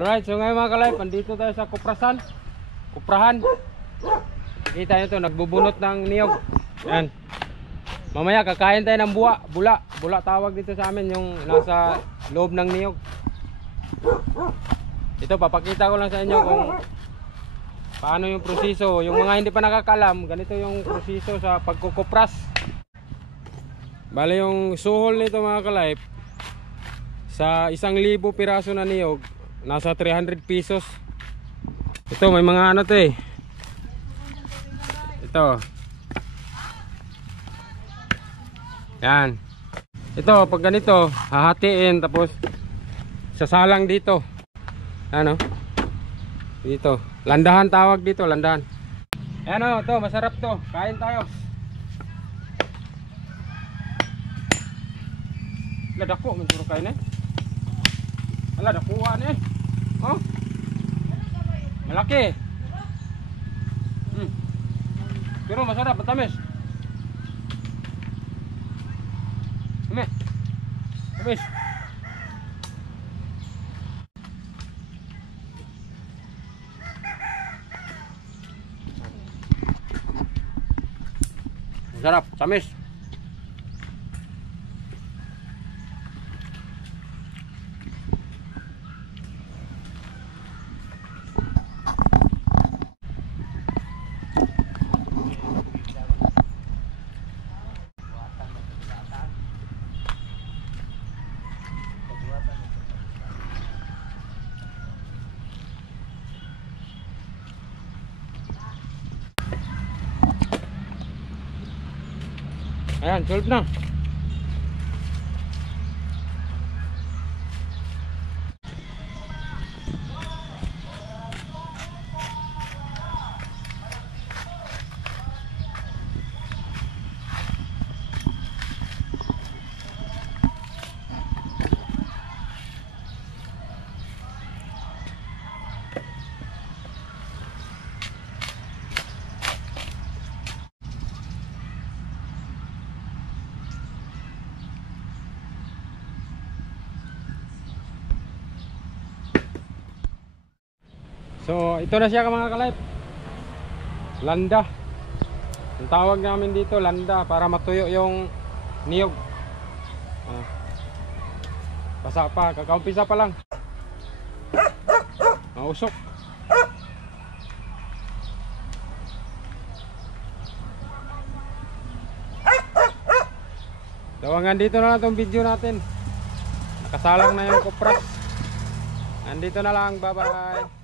Alright, so ngayon mga ka-live, andito tayo sa kuprahan. Kita nyo to, nagbubunot ng niyog. Yan. Mamaya kakain tayo ng bula tawag dito sa amin, yung nasa loob ng niyog. Ito, papakita ko lang sa inyo kung paano yung proseso. Yung mga hindi pa nakakalam, ganito yung proseso sa pagkukupras. Bale yung suhol nito mga ka-live, sa 1,000 piraso na niyog, nasa 300 pesos. Ito, may mga ano to eh. Ito. Yan. Ito, pag ganito, hahatiin tapos sasalang dito. Ano? Dito. Landahan tawag dito, landahan. Ano, to, masarap to. Kain tayo. Ladako, magpuro kain eh. Ala, dakuan eh. Oh. Malaki. Pero masarap, matamis. Tamis. Masarap, tamis. Ayan, solve na. So ito na siya mga ka-live. Landa. Ang tawag namin dito, landa, para matuyo yung niyog. Basa pa, kakaumpisa pa lang. Mausok. So hanggang dito na lang itong video natin. Nakasalang na yung kupras. Nandito na lang, bye bye.